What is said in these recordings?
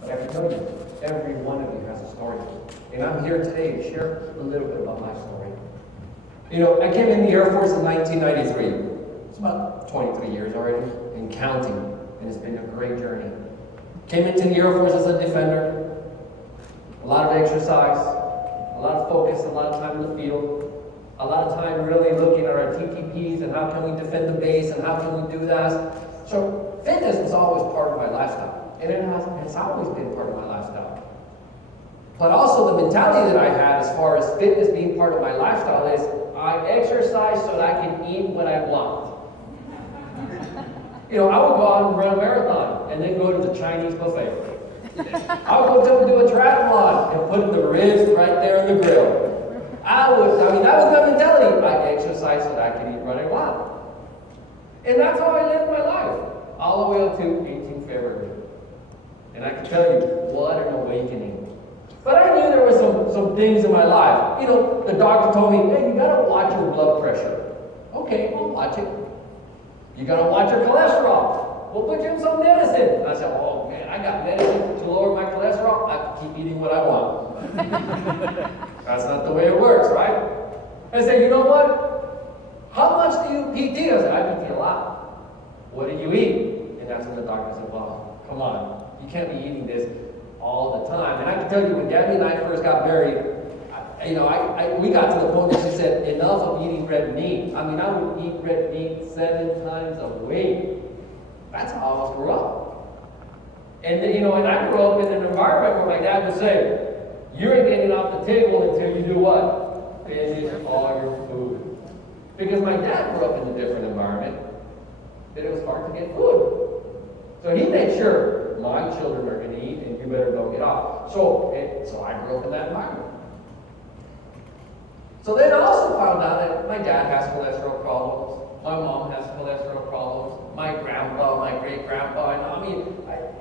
But I can tell you, every one of you has a story. And I'm here today to share a little bit about my story. You know, I came in the Air Force in 1993. It's about 23 years already, and counting. And it's been a great journey. Came into the Air Force as a defender. A lot of exercise, a lot of focus, a lot of time in the field. A lot of time really looking at our TTPs and how can we defend the base and how can we do that. So fitness was always part of my lifestyle. And it's always been part of my lifestyle. But also the mentality that I had as far as fitness being part of my lifestyle is I exercise so that I can eat what I want. You know, I would go out and run a marathon and then go to the Chinese buffet. I would go to do a triathlon and put the ribs right there in the grill. That was my mentality. I exercise so that I can eat what I want. And that's how I lived my life, all the way up to 18 February. And I can tell you, what an awakening. But I knew there were some things in my life. You know, the doctor told me, hey, you gotta watch your blood pressure. Okay, I'll watch it. You gotta watch your cholesterol. We'll put you in some medicine. I said, oh man, I got medicine to lower my cholesterol. I can keep eating what I want. That's not the way it works, right? I said, you know what? How much do you PT? I said, I PT a lot. What do you eat? And that's when the doctor said, well, come on. You can't be eating this all the time. And I can tell you, when Gabby and I first got married, we got to the point that she said, enough of eating red meat. I mean, I would eat red meat 7 times a week. That's how I grew up. And then, and I grew up in an environment where my dad would say, you ain't getting off the table until you do what? Finish all your food. Because my dad grew up in a different environment, that it was hard to get food. So he made sure my children are going to eat and you better don't get off. So I grew up in that environment. So then I also found out that my dad has cholesterol problems. My mom has cholesterol problems. My grandpa, my great-grandpa.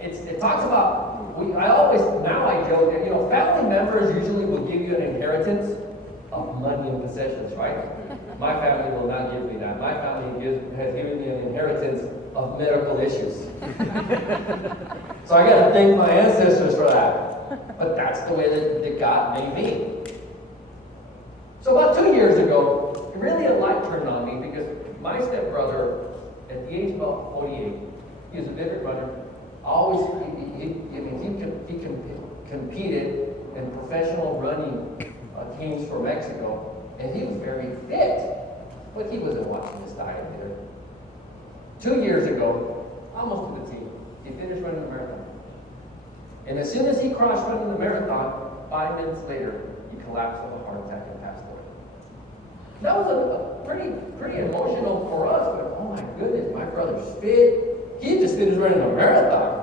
It talks about, I joke that, family members usually will give you an inheritance of money and possessions, right? My family will not give me that. My family has given me an inheritance of medical issues. So I got to thank my ancestors for that. But that's the way that God made me. So about 2 years ago, really a light turned on me because my stepbrother, at the age of about 48, he was a vivid runner. He competed in professional running teams for Mexico, and he was very fit, but he wasn't watching his diet either. 2 years ago, almost to the team, he finished running the marathon. And as soon as he crossed running the marathon, 5 minutes later, he collapsed of a heart attack and passed away. That was a pretty emotional for us, but oh my goodness, my brother's fit. He just finished running a marathon.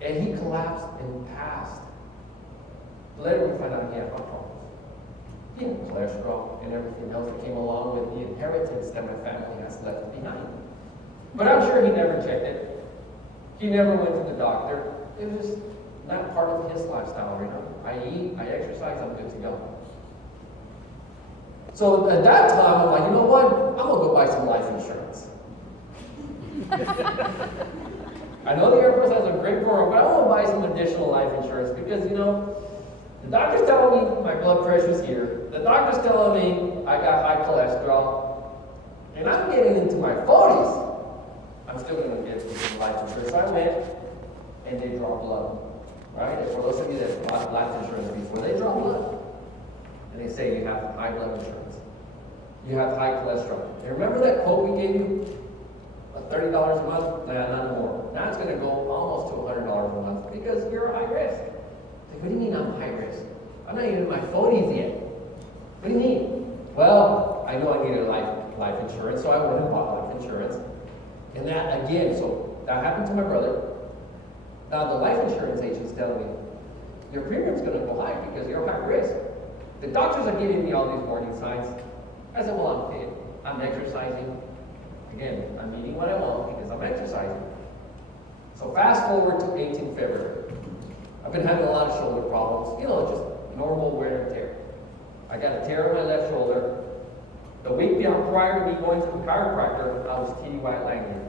And he collapsed and passed. Later we find out he had heart problems. He had cholesterol and everything else that came along with the inheritance that my family has left behind. But I'm sure he never checked it. He never went to the doctor. It was just not part of his lifestyle right now. I eat, I exercise, I'm good to go. So at that time, I'm like, you know what? I'm going to go buy some life insurance. I know the Air Force has a great program, but I want to buy some additional life insurance because, the doctor's telling me my blood pressure's here. The doctor's telling me I got high cholesterol. And I'm getting into my 40s. I'm still going to get some life insurance. So I went and they draw blood. Right? And for those of you that bought life insurance before, they draw blood. And they say you have high blood insurance. You have high cholesterol. And remember that quote we gave you? $30 a month? Nah, not anymore. Now it's going to go almost to $100 a month because you're high risk. Like, what do you mean I'm high risk? I'm not even in my 40s yet. What do you mean? Well, I know I needed life insurance, so I went and bought life insurance. And that, again, so that happened to my brother. Now the life insurance agent's telling me, your premium's going to go high because you're high risk. The doctors are giving me all these warning signs. I said, well, I'm fit. I'm exercising. Again, I'm eating what I want because I'm exercising. So fast forward to 18 February. I've been having a lot of shoulder problems, just normal wear and tear. I got a tear in my left shoulder. The week prior to me going to the chiropractor, I was TDY Langdon.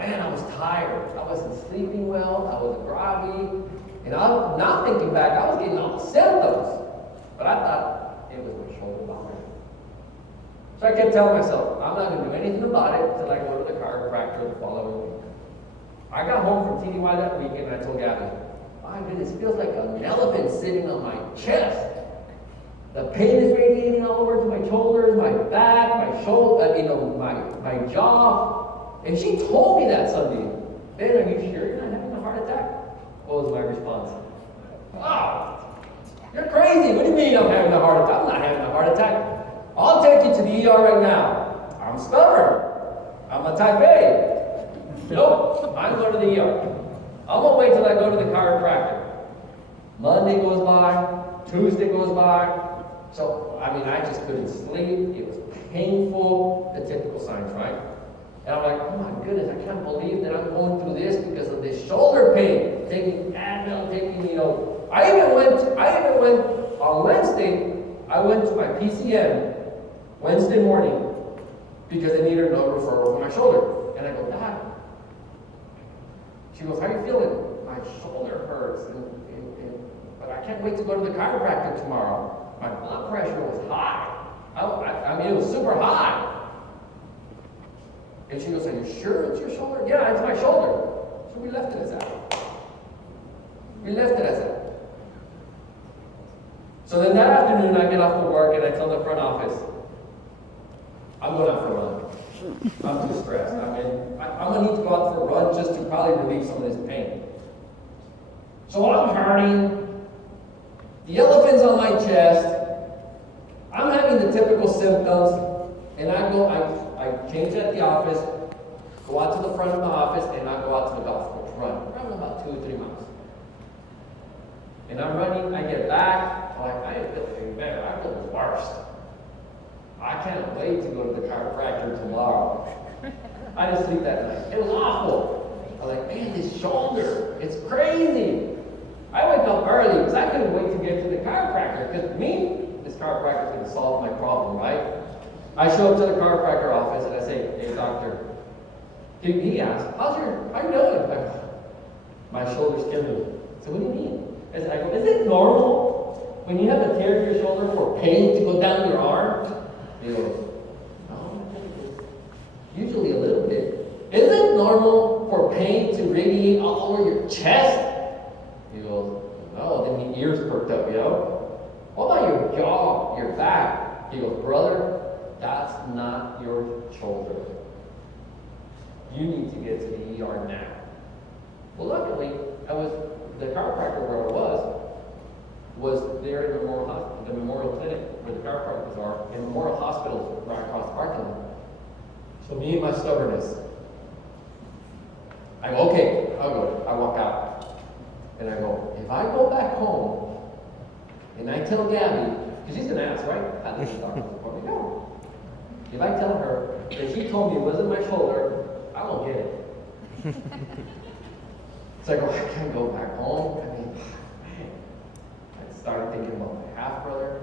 man, I was tired. I wasn't sleeping well. I was groggy. And I'm not thinking back, I was getting all the symptoms. But I thought it was my shoulder bothering me. So I kept telling myself, I'm not going to do anything about it until I go to the chiropractor the following week. I got home from TDY that weekend and I told Gabby, my goodness, it feels like an elephant sitting on my chest. The pain is radiating all over to my shoulders, my back, my shoulder, my jaw. And she told me that Sunday. Ben, are you sure you're not having a heart attack? What was my response? Wow, you're crazy. What do you mean I'm having a heart attack? I'm not having a heart attack. I'll take you to the ER right now. I'm stubborn. I'm a type A. Nope, I'm going to the ER. I'm going to wait till I go to the chiropractor. Monday goes by, Tuesday goes by. So, I just couldn't sleep. It was painful, the typical signs, right? And I'm like, oh my goodness, I can't believe that I'm going through this because of this shoulder pain. Taking Advil, I even went on Wednesday, I went to my PCN Wednesday morning because they needed a referral for my shoulder. And I go, Dad. She goes, how are you feeling? My shoulder hurts, but I can't wait to go to the chiropractor tomorrow. My blood pressure was high. It was super high. And she goes, are you sure it's your shoulder? Yeah, it's my shoulder. So we left it as that. So then that afternoon, I get off of work and I tell the front office, I'm going out for a run. I'm too stressed. I'm going to need to go out for a run just to probably relieve some of this pain. So I'm hurting. The elephant's on my chest. I'm having the typical symptoms. And I change at the office, go out to the front of the office, and I go out to the golf course, run about 2 or 3 miles. And I'm running, I get back, I feel any better. I feel the worst. I can't wait to go to the chiropractor tomorrow. I didn't sleep that night. It was awful. I was like, man, this shoulder, it's crazy. I wake up early because I couldn't wait to get to the chiropractor because this chiropractor is going to solve my problem, right? I show up to the chiropractor office and I say, hey, doctor. He asks, how you doing? I go, my shoulder's killing me. So what do you mean? I go, is it normal when you have a tear in your shoulder for pain to go down your arm? He goes, no, usually a little bit. Is it normal for pain to radiate all over your chest? He goes, no, then the ears perked up, What about your jaw, your back? He goes, brother, that's not your shoulder. You need to get to the ER now. Well, luckily, the chiropractor where I was there in the Memorial Clinic where the chiropractors are, in Memorial Hospital right across the parking lot. So me and my stubbornness, I go, okay, I'll go. I walk out. And I go, if I go back home and I tell Gabby, because she's going to ask, right? How did the doctor before we go? If I tell her that she told me it wasn't my shoulder, I won't get it. So I go, I can't go back home. Man. I started thinking about my half-brother.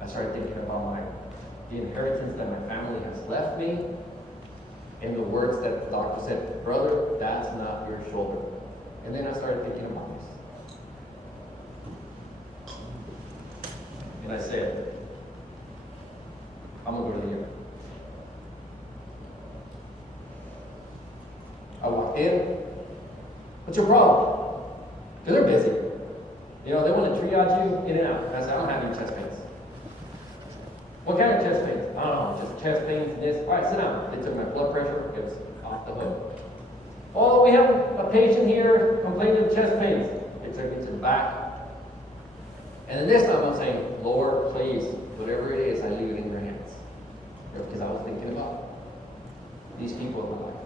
I started thinking about the inheritance that my family has left me. And the words that the doctor said, brother, that's not your shoulder. And then I started thinking about this. And I said, I'm going to go to the ER. I walked in. What's your problem? Because they're busy. They want to triage you in and out. I said, I don't have any chest pains. What kind of chest pains? I don't know, just chest pains, this. All right, sit down. They took my blood pressure. It was off the hook. Oh, we have a patient here complaining of chest pains. They took me to the back. And then this time I'm saying, Lord, please, whatever it is, I leave it in your hands. Because I was thinking about these people in my life.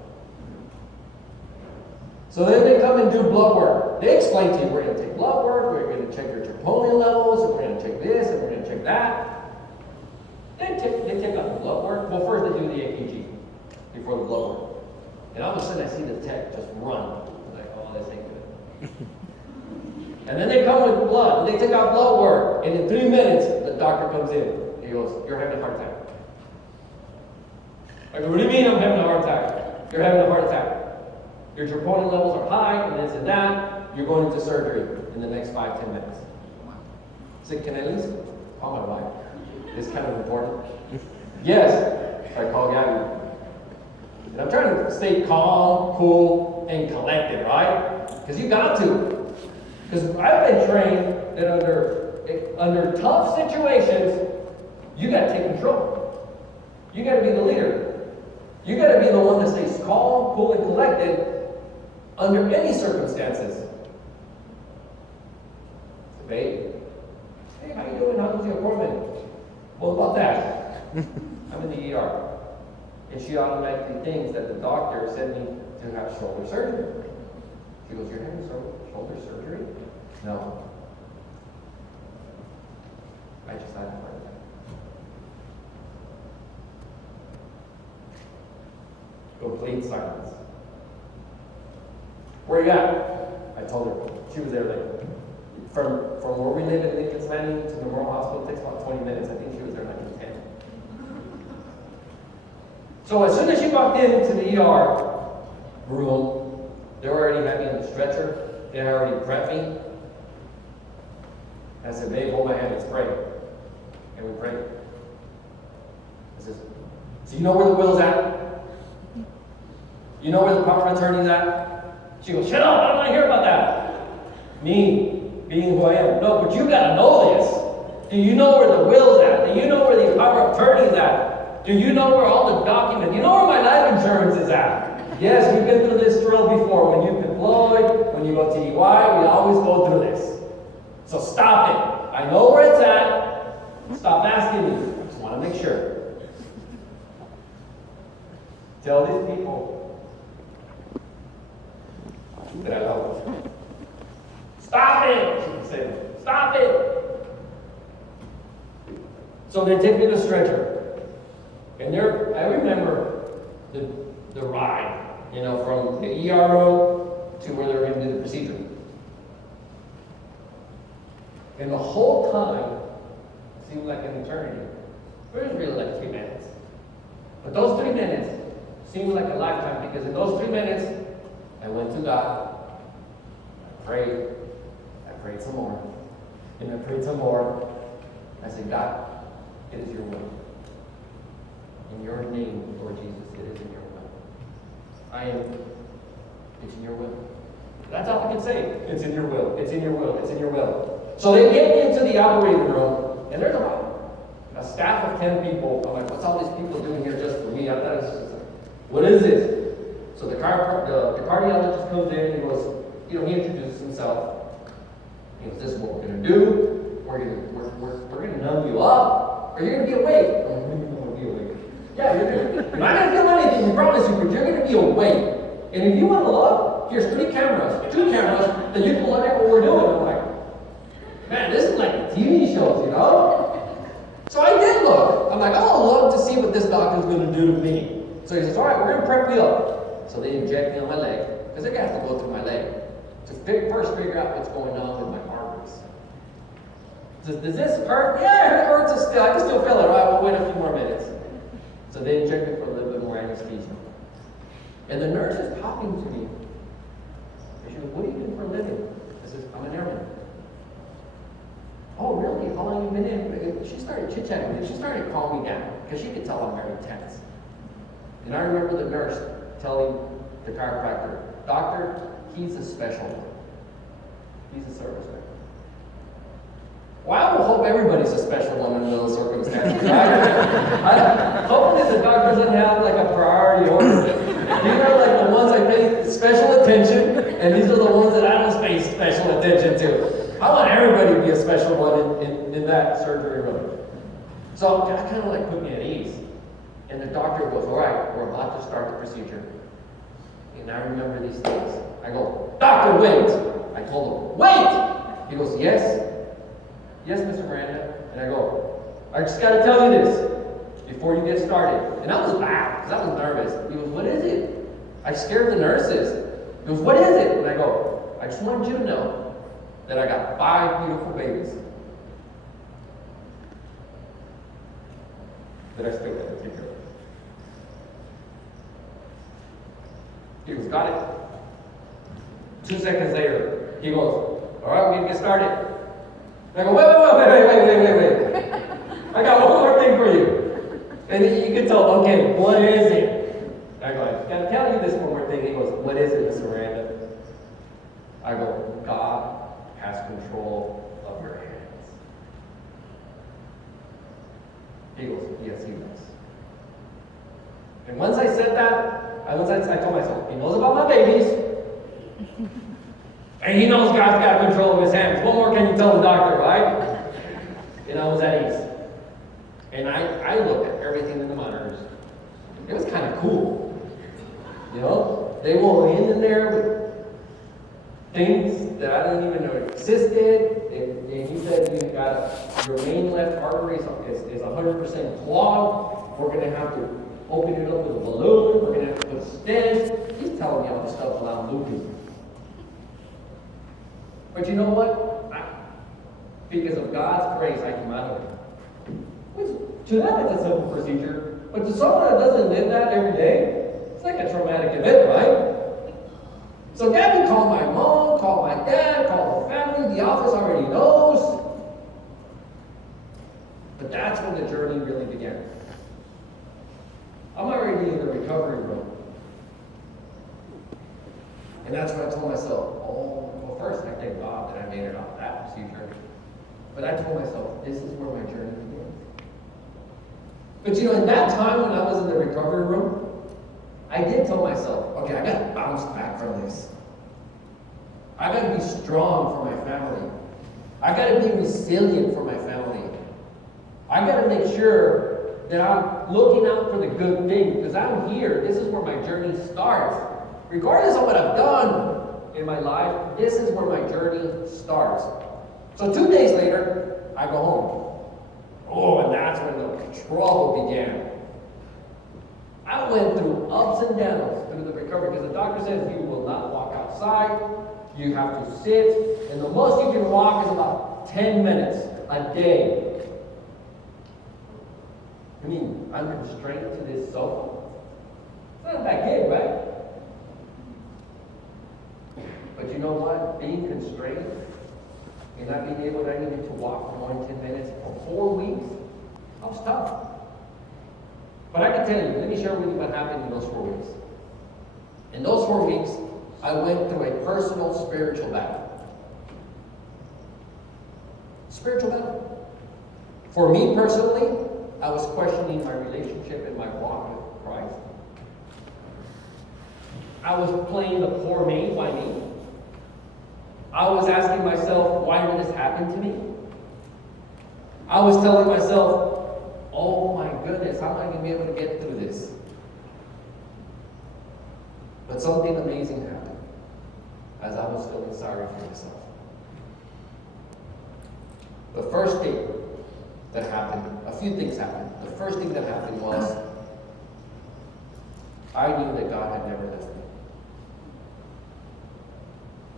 So then they come and do blood work. They explain to you, we're going to take blood work, we're going to check your troponin levels, and we're going to check this, and we're going to check that. They take out the blood work. Well, first they do the APG before the blood work. And all of a sudden I see the tech just run. I'm like, oh, this ain't good. And then they come with blood, and they take out blood work. And in 3 minutes, the doctor comes in. He goes, you're having a heart attack. I go, what do you mean I'm having a heart attack? You're having a heart attack. Your troponin levels are high, and this and that. You're going into surgery in the next 5-10 minutes. So can I at least call my wife? It's kind of important. Yes, I call Gabby. And I'm trying to stay calm, cool, and collected, right? Because you got to. Because I've been trained that under tough situations, you got to take control. You got to be the leader. You got to be the one that stays calm, cool, and collected under any circumstances. Babe, hey, how you doing? How was your appointment? Well, about that, I'm in the ER. And she automatically thinks that the doctor sent me to have shoulder surgery. She goes, you're having shoulder surgery? No. I just had a heart attack. Complete silence. Where you at? I told her. She was there like, from where we live in Lincoln's Landing to Memorial Hospital, it takes about 20 minutes. I think she was there like in 10. So as soon as she walked into the ER room, they were already having the stretcher. They had already prepped me. I said, babe, hold my hand, let's pray. And we prayed. I said, so you know where the will's at? You know where the power of attorney's at? She goes, shut up, I don't want to hear about that. Me, being who I am. No, but you got to know this. Do you know where the will's at? Do you know where the power of attorney's at? Do you know where all the documents, you know where my life insurance is at? Yes, we've been through this drill before. When you've deployed, when you go to EY, we always go through this. So stop it. I know where it's at. Stop asking me. I just want to make sure. Tell these people that I love them. Stop it! She would say, stop it! So they take me to stretcher. And there, I remember the ride, you know, from the ER room to where they were going to do the procedure. And the whole time seemed like an eternity. It was really like 3 minutes. But those 3 minutes seemed like a lifetime, because in those 3 minutes, I went to God, I prayed some more, and I prayed some more. I said, God, it is your will. In your name, Lord Jesus, it is in your will. It's in your will. That's all I can say. It's in your will. It's in your will. It's in your will. So they get me into the operating room, and there's about a staff of 10 people. I'm like, what's all these people doing here just for me? I thought it was just, what is this? So the cardiologist comes in and he goes, you know, he introduces himself. He goes, this is what we're going to do. We're going to numb you up, or you're going to be awake. I'm going to be awake. Yeah, you're not going to feel anything, we promise you, but you're going to be awake. And if you want to look, here's 2 cameras that you can look at what we're doing. I'm like, man, this is like TV shows, you know? So I did look. I'm like, oh, I'd love to see what this doctor's going to do to me. So he says, all right, we're going to prep you up. So they inject me on my leg, because they're going to have to go through my leg to first figure out what's going on with my arteries. Does this hurt? Yeah, it hurts still. I can still feel it. All right, we'll wait a few more minutes. So they inject me for a little bit more anesthesia. And the nurse is talking to me. And she goes, what do you do for a living? I said, I'm an airman. Oh, really? How long have you been in? She started chit-chatting with me. She started calming me down, because she could tell I'm very tense. And I remember the nurse telling the chiropractor, doctor, he's a special one. He's a service member. Well, I would hope everybody's a special one under those circumstances. Hopefully the doctor doesn't have like a priority order. These are like the ones I pay special attention, and these are the ones that I don't pay special attention to. I want everybody to be a special one in that surgery room. So that kind of like put me at ease. And the doctor goes, all right, we're about to start the procedure. And I remember these things. I go, doctor, wait. I told him, wait. He goes, yes. Yes, Mr. Miranda. And I go, I just got to tell you this before you get started. And I was bad, because I was nervous. He goes, what is it? I scared the nurses. He goes, what is it? And I go, I just wanted you to know that I got 5 beautiful babies that I still got to take care of. He goes, got it? 2 seconds later, he goes, all right, we can get started. And I go, wait. I got one more thing for you. And then you can tell, okay, what is it? I go, I gotta tell you this one more thing. He goes, what is it, Mr. Miranda? I go, God has control of your hands. He goes, yes, he does. And once I said that, I told myself, he knows about my babies, and he knows God's got control of his hands. What more can you tell the doctor, right? And I was at ease. And I looked at everything in the monitors. It was kind of cool. You know? They will in there with things that I didn't even know existed. And he said you got your main left artery is 100% clogged. We're going to have to open it up with a balloon. We're going to have to put stents. He's telling me all this stuff while I'm looking. But you know what? Because of God's grace, I came out of it. Which, to them, it's a simple procedure. But to someone that doesn't live that every day, it's like a traumatic event, right? So Gabby called my mom, called my dad, called the family. The office already knows. But that's when the journey really began. I'm already in the recovery room. And that's when I told myself, well, first, I thank God that I made it out of that procedure. But I told myself, this is where my journey begins. But you know, in that time when I was in the recovery room, I did tell myself, okay, I got to bounce back from this. I got to be strong for my family. I got to be resilient for my family. I got to make sure that I'm looking out for the good thing, because I'm here. This is where my journey starts. Regardless of what I've done in my life, this is where my journey starts. So 2 days later, I go home. Oh, and that's when the trouble began. I went through ups and downs through the recovery, because the doctor says you will not walk outside, you have to sit, and the most you can walk is about 10 minutes a day. I mean, I'm constrained to this sofa. It's not that big, right? But you know what? Being constrained and not being able to even to walk for more than 10 minutes for 4 weeks, that was tough. But I can tell you, let me share with you what happened in those 4 weeks. In those 4 weeks, I went through a personal spiritual battle. Spiritual battle. For me personally, I was questioning my relationship and my walk with Christ. I was playing the poor me, why me? I was asking myself, why did this happen to me? I was telling myself, oh my goodness, how am I going to be able to get through this? But something amazing happened as I was feeling sorry for myself. The first thing that happened, a few things happened. The first thing that happened was I knew that God had never left me.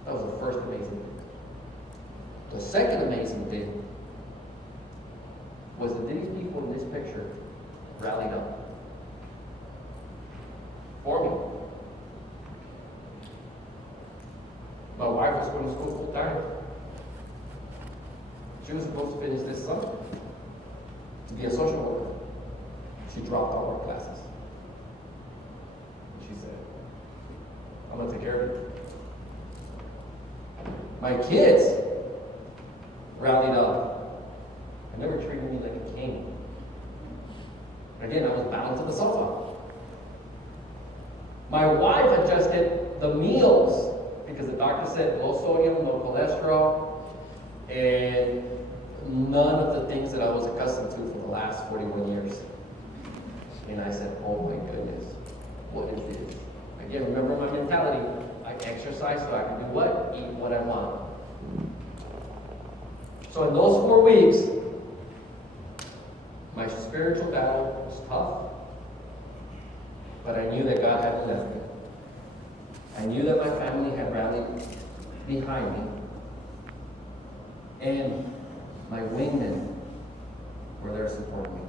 That was the first amazing thing. The second amazing thing was that these people in this picture rallied up for me. My wife was going to school full time. She was supposed to finish this summer to be a social worker. She dropped all her classes. She said, I'm going to take care of it. My kids rallied up and they were treating me like a king. Again, I was bound to the sofa. My wife adjusted the meals because the doctor said low sodium, low cholesterol, and none of the things that I was accustomed to for the last 41 years. And I said, oh my goodness, what is this? Again, remember my mentality. I exercise so I can do what? Eat what I want. So in those 4 weeks, my spiritual battle was tough, but I knew that God hadn't left me. I knew that my family had rallied behind me. And my wingmen were there supporting me.